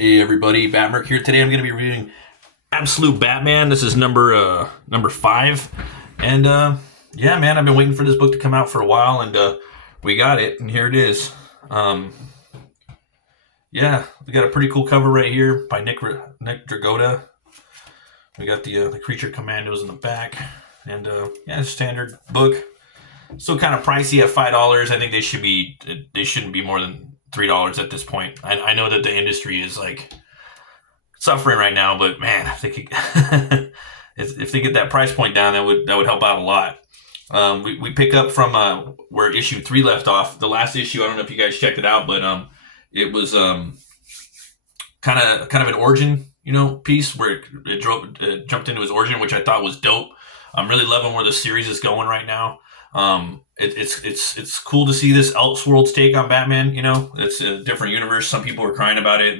Hey everybody, Batmerk here. Today I'm going to be reviewing Absolute Batman. This is number 5. And yeah, man, I've been waiting for this book to come out for a while, and we got it, and here it is. Yeah, we got a pretty cool cover right here by Nick Dragotta. We got the Creature Commandos in the back, and yeah, standard book. Still kind of pricey at $5. I think they shouldn't be more than $3 at this point. I know that the industry is like suffering right now, but man, if they could, if they get that price point down, that would help out a lot. We pick up from where issue 3 left off. The last issue, I don't know if you guys checked it out, but it was kind of an origin, piece where it jumped into his origin, which I thought was dope. I'm really loving where the series is going right now. It's cool to see this Elseworlds take on Batman. It's a different universe. Some people are crying about it,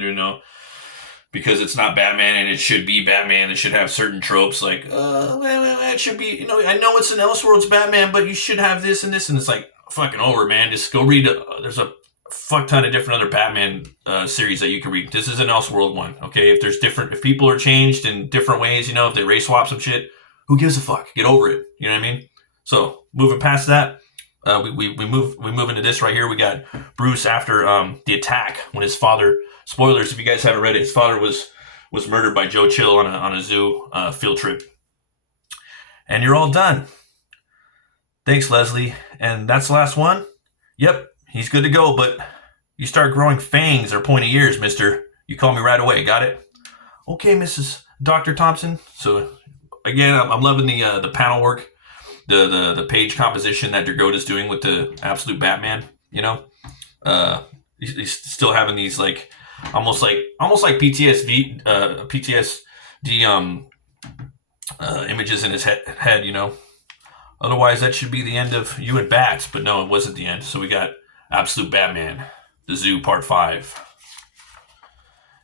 because it's not Batman and it should be Batman. It should have certain tropes like, it should be, I know it's an Elseworlds Batman, but you should have this and this. And it's like, fucking over, man. Just go read. There's a fuck ton of different other Batman series that you can read. This is an Elseworld one, okay? If people are changed in different ways, if they race swap some shit, who gives a fuck? Get over it. You know what I mean? So moving past that, we move into this right here. We got Bruce after the attack when his father. Spoilers if you guys haven't read it. His father was murdered by Joe Chill on a zoo field trip. And you're all done. Thanks, Leslie. And that's the last one. Yep, he's good to go. But you start growing fangs or pointy ears, Mister. You call me right away. Got it? Okay, Mrs. Dr. Thompson. So again, I'm loving the panel work. The page composition that Dragotta's doing with the Absolute Batman, he's still having these like almost like PTSD images in his head. Otherwise, that should be the end of You and Bats, but no, it wasn't the end. So we got Absolute Batman, The Zoo Part 5,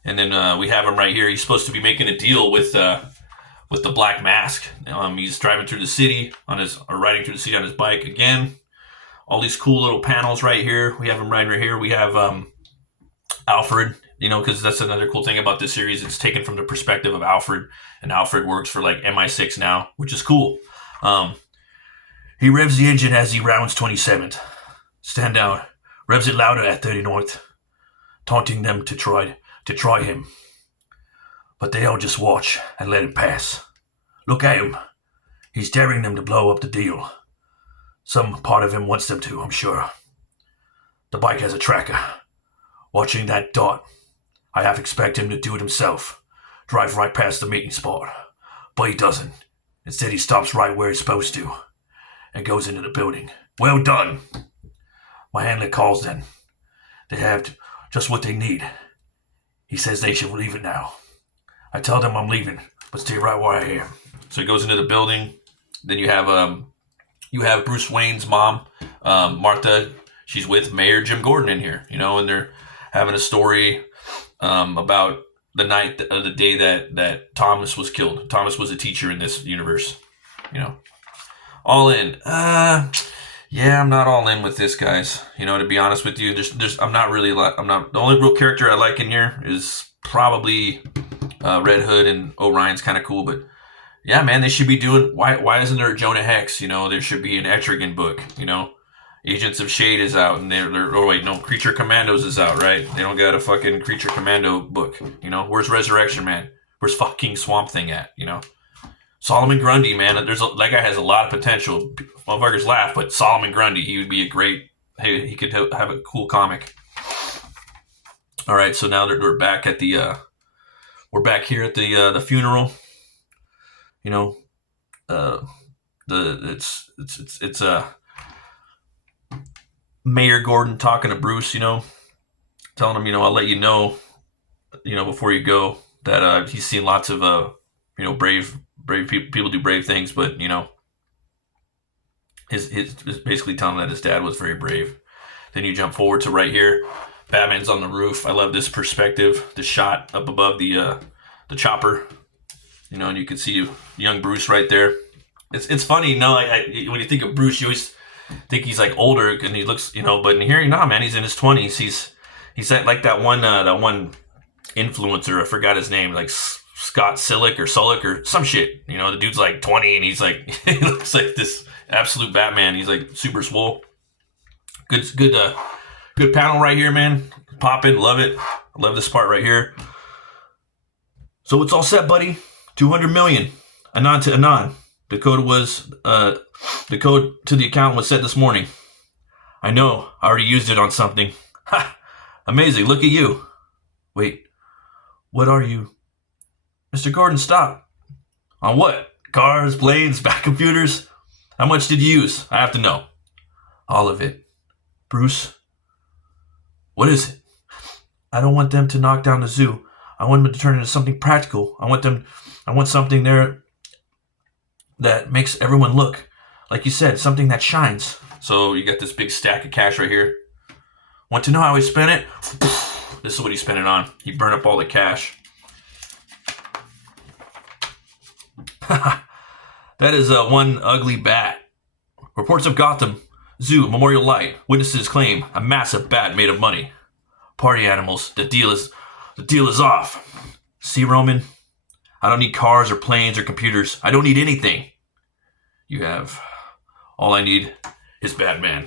and then we have him right here. He's supposed to be making a deal with the Black Mask. He's driving through the city riding through the city on his bike again. All these cool little panels right here. We have him right here. We have Alfred, because that's another cool thing about this series. It's taken from the perspective of Alfred, and Alfred works for like MI6 now, which is cool. He revs the engine as he rounds 27th. Stand down. Revs it louder at 30 North, taunting them to try him. But they all just watch and let it pass. Look at him. He's daring them to blow up the deal. Some part of him wants them to, I'm sure. The bike has a tracker. Watching that dot, I half expect him to do it himself. Drive right past the meeting spot. But he doesn't. Instead, he stops right where he's supposed to and goes into the building. Well done. My handler calls then. They have just what they need. He says they should leave it now. I tell them I'm leaving, but stay right where I am. So he goes into the building. Then you have Bruce Wayne's mom, Martha. She's with Mayor Jim Gordon in here, and they're having a story about the night of the day that Thomas was killed. Thomas was a teacher in this universe, All in. Yeah, I'm not all in with this, guys. To be honest with you, I'm not the only real character I like in here is probably Red Hood, and Orion's kind of cool, but yeah, man, they should be doing. Why isn't there a Jonah Hex? There should be an Etrigan book. Agents of Shade is out, and Creature Commandos is out, right? They don't got a fucking Creature Commando book. Where's Resurrection Man? Where's fucking Swamp Thing at? Solomon Grundy, man, that guy has a lot of potential. Motherfuckers laugh, but Solomon Grundy, he would be a great. Hey, he could have a cool comic. All right, so now we're back at the. We're back here at the funeral. It's Mayor Gordon talking to Bruce. Telling him, I'll let you know, before you go that he's seen lots of brave people do brave things, but his basically telling him that his dad was very brave. Then you jump forward to right here. Batman's on the roof. I love this perspective, the shot up above the chopper, and you can see young Bruce right there. It's funny, when you think of Bruce, you always think he's like older, and he looks, but in here, man, he's in his 20s. He's at like that one influencer. I forgot his name, like Scott Sillick or some shit. You know, the dude's like 20 and he's like, he looks like this absolute Batman. He's like super swole. Good panel right here, man. Pop it, love it. Love this part right here. So it's all set, buddy. 200 million. Anon to Anon. The code to the account was set this morning. I know. I already used it on something. Ha! Amazing. Look at you. Wait. What are you? Mr. Gordon, stop. On what? Cars, planes, back computers? How much did you use? I have to know. All of it. Bruce? What is it? I don't want them to knock down the zoo. I want them to turn it into something practical. I want something there that makes everyone look. Like you said, something that shines. So you got this big stack of cash right here. Want to know how he spent it? This is what he spent it on. He burned up all the cash. That is one ugly bat. Reports of Gotham Zoo Memorial Light. Witnesses claim a massive bat made of money. Party animals. The deal is off. See, Roman? I don't need cars or planes or computers. I don't need anything. You have. All I need is Batman.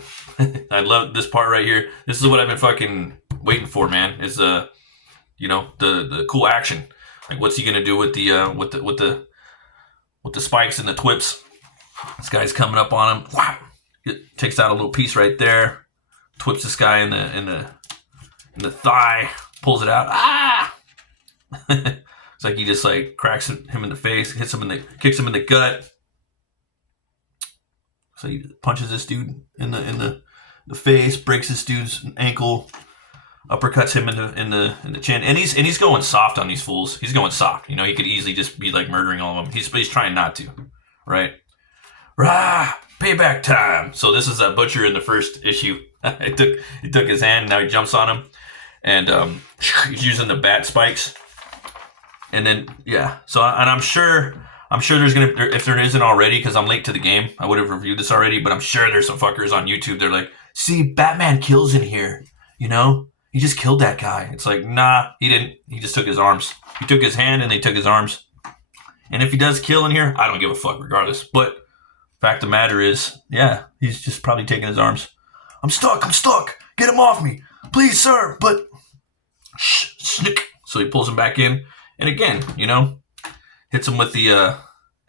I love this part right here. This is what I've been fucking waiting for, man. Is the cool action. Like, what's he gonna do with the spikes and the twips? This guy's coming up on him. Wow. It takes out a little piece right there. Twips this guy in the thigh. Pulls it out. Ah! It's like he just like cracks him in the face, kicks him in the gut. So he punches this dude in the face, breaks this dude's ankle, uppercuts him in the chin, and he's going soft on these fools. He's going soft. You know, he could easily just be like murdering all of them. He's trying not to, right? Rah! Payback time. So this is a Butcher in the first issue. It took his hand. Now he jumps on him, and he's using the bat spikes. And then yeah. So and I'm sure there's gonna, if there isn't already, because I'm late to the game. I would have reviewed this already, but I'm sure there's some fuckers on YouTube. They're like, see, Batman kills in here. You know, he just killed that guy. It's like, nah, he didn't. He just took his arms. He took his hand and they took his arms. And if he does kill in here, I don't give a fuck regardless. But fact of the matter is, yeah, he's just probably taking his arms. I'm stuck. Get him off me. Please, sir. But, snick. So he pulls him back in. And again, you know, hits him with the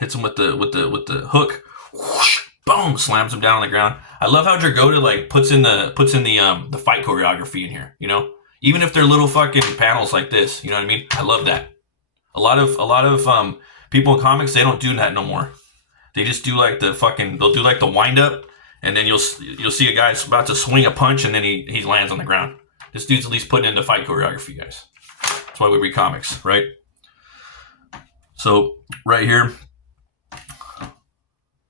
hook. Whoosh, boom, slams him down on the ground. I love how Dragotta like puts in the fight choreography in here, you know? Even if they're little fucking panels like this, you know what I mean? I love that. A lot of people in comics, they don't do that no more. They just do like they'll do like the wind up, and then you'll see a guy's about to swing a punch and then he lands on the ground. This dude's at least putting in the fight choreography, guys. That's why we read comics, right? So right here,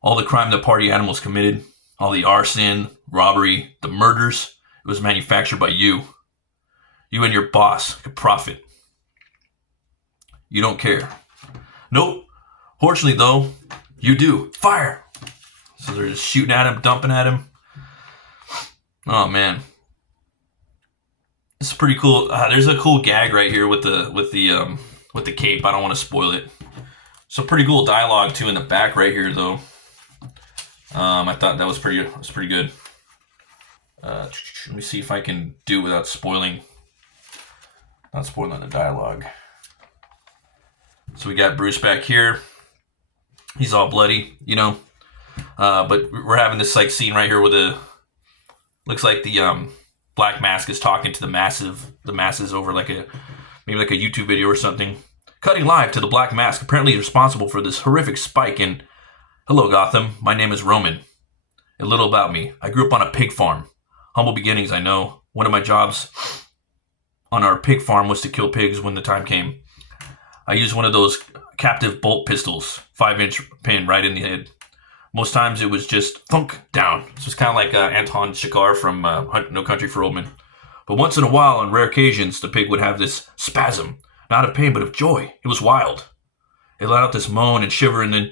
all the crime the party animals committed, all the arson, robbery, the murders, it was manufactured by you. You and your boss could profit. You don't care. Nope. Fortunately, though, you do. Fire! So they're just shooting at him, dumping at him. Oh, man. It's pretty cool. There's a cool gag right here with the cape. I don't want to spoil it. Some pretty cool dialogue, too, in the back right here, though. I thought that was pretty good. Let me see if I can do it without spoiling the dialogue. So we got Bruce back here. He's all bloody, you know. But we're having this like scene right here with looks like the Black Mask is talking to the masses over maybe like a YouTube video or something. Cutting live to the Black Mask, apparently responsible for this horrific spike in. Hello, Gotham. My name is Roman. A little about me. I grew up on a pig farm. Humble beginnings, I know. One of my jobs on our pig farm was to kill pigs when the time came. I used one of those captive bolt pistols, 5-inch pin right in the head. Most times it was just thunk down. So it's kind of like Anton Chigurh from No Country for Old Men. But once in a while, on rare occasions, the pig would have this spasm. Not of pain, but of joy. It was wild. It let out this moan and shiver and then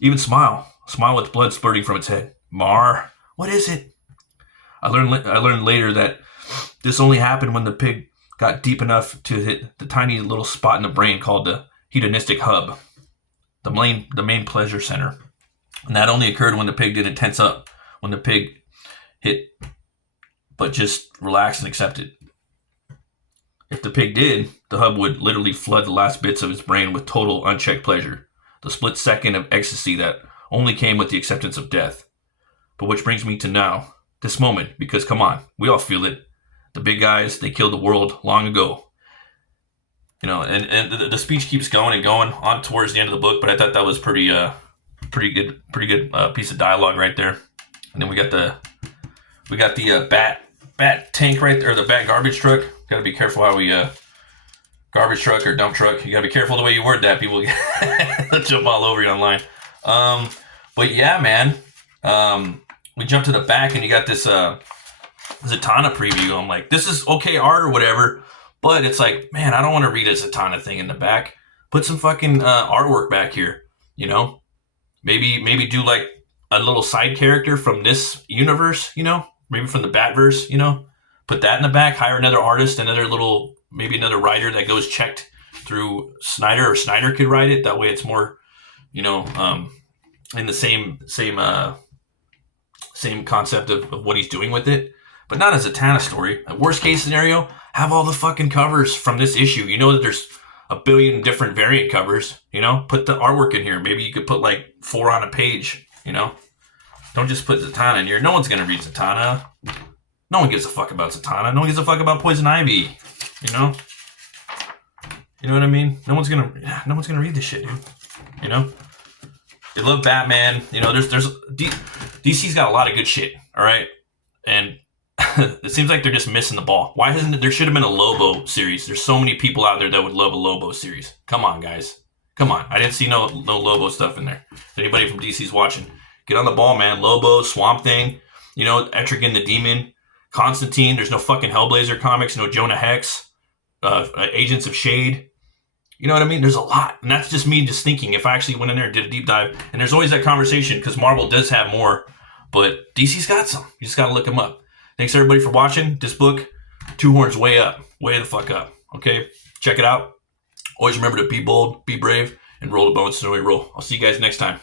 even smile. Smile with blood spurting from its head. Mar, what is it? I learned later that this only happened when the pig got deep enough to hit the tiny little spot in the brain called the hedonistic hub, the main pleasure center. And that only occurred when the pig didn't tense up, when the pig hit, but just relax and accept it. If the pig did, the hub would literally flood the last bits of its brain with total unchecked pleasure, the split second of ecstasy that only came with the acceptance of death. But which brings me to now, this moment, because come on, we all feel it. The big guys, they killed the world long ago. You know, and the speech keeps going and going on towards the end of the book, but I thought that was pretty good piece of dialogue right there. And then we got the bat tank right there, or the bat garbage truck. Got to be careful how we garbage truck or dump truck. You got to be careful the way you word that. People they'll jump all over you online. But yeah, man. We jump to the back and you got this Zatanna preview. I'm like, this is okay art or whatever, but it's like, man, I don't want to read a Zatanna thing in the back. Put some fucking artwork back here, you know? Maybe do like a little side character from this universe, you know? Maybe from the Batverse, you know? Put that in the back, hire another artist, maybe another writer that goes checked through Snyder, or Snyder could write it. That way it's more, you know, in the same concept of what he's doing with it, but not as a Zatanna story. A worst case scenario, have all the fucking covers from this issue. You know that there's a billion different variant covers, you know? Put the artwork in here. Maybe you could put like 4 on a page, you know? Don't just put Zatanna in here. No one's going to read Zatanna. No one gives a fuck about Zatanna. No one gives a fuck about Poison Ivy, you know? You know what I mean? No one's going to read this shit, dude. You know? They love Batman. You know, DC's got a lot of good shit, all right? And it seems like they're just missing the ball. Why hasn't there should have been a Lobo series? There's so many people out there that would love a Lobo series. Come on, guys. Come on. I didn't see no Lobo stuff in there. If anybody from DC's watching, get on the ball, man. Lobo, Swamp Thing, you know, Etrigan the Demon, Constantine. There's no fucking Hellblazer comics, no Jonah Hex, Agents of Shade. You know what I mean? There's a lot. And that's just me just thinking if I actually went in there and did a deep dive. And there's always that conversation because Marvel does have more, but DC's got some. You just got to look them up. Thanks everybody for watching this book. Two Horns way up. Way the fuck up. Okay? Check it out. Always remember to be bold, be brave, and roll the bones, snowy roll. I'll see you guys next time.